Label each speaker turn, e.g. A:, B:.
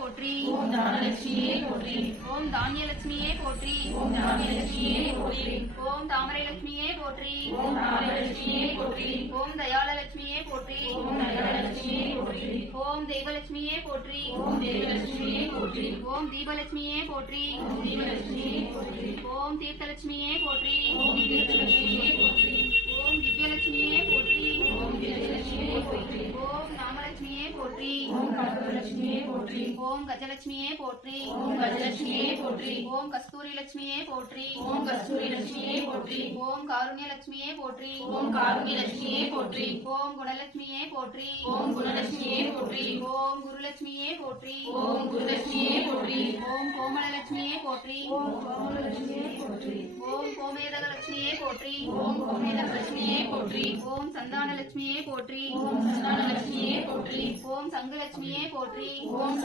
A: போற்றி
B: ஓம் தானலட்சுமியே போற்றி
A: ஓம் தானியலட்சுமியே போற்றி
B: ஓம் தானியலட்சுமியே போற்றி
A: ஓம் தாமரைலட்சுமியே போற்றி
B: ஓம் தாமரலட்சுமியே போற்றி
A: ஓம் தயாளலட்சுமியே போற்றி
B: ஓம் தயாலட்சுமியே போற்றி
A: ஓம் தெய்வலட்சுமியே போற்றி
B: ஓம் தேவலட்சுமியே போற்றி
A: ஓம் தீபலட்சுமியே போற்றி
B: ஓம் தீபலட்சுமியே போற்றி
A: ஓம் தீர்த்தலட்சுமியே போற்றி
B: ஓம் தீர்த்தலட்சுமியே போற்றி
A: ஓம்
B: கற்பகலட்சுமியே போற்றி
A: ஓம் கஜலட்சுமியே போற்றி
B: ஓம் கஜலட்சுமியே போற்றி
A: ஓம் கஸ்தூரி லட்சுமியே போற்றி
B: ஓம் கஸ்தூரி லட்சுமியே போற்றி
A: ஓம் காருண்ய லட்சுமியே போற்றி
B: ஓம் காருண்ய லட்சுமியே போற்றி
A: ஓம் குணலட்சுமியே போற்றி
B: ஓம் குணலட்சுமியே போற்றி
A: ஓம் குருலட்சுமியே போற்றி
B: ஓம் குருலட்சுமியே போற்றி
A: ஓம் கோமலலட்சுமியே போற்றி
B: ஓம் கோமலட்சுமியே போற்றி
A: ஓம் கோமேதகலட்சுமியே போற்றி
B: ஓம் கோமேதகலட்சுமியே போற்றி
A: ஓம் சந்தானலட்சுமியே போற்றி
B: ஓம் சந்தானலட்சுமியே போற்றி.
A: ஓம் சங்கலட்சுமியே போற்றி.
B: ஓம்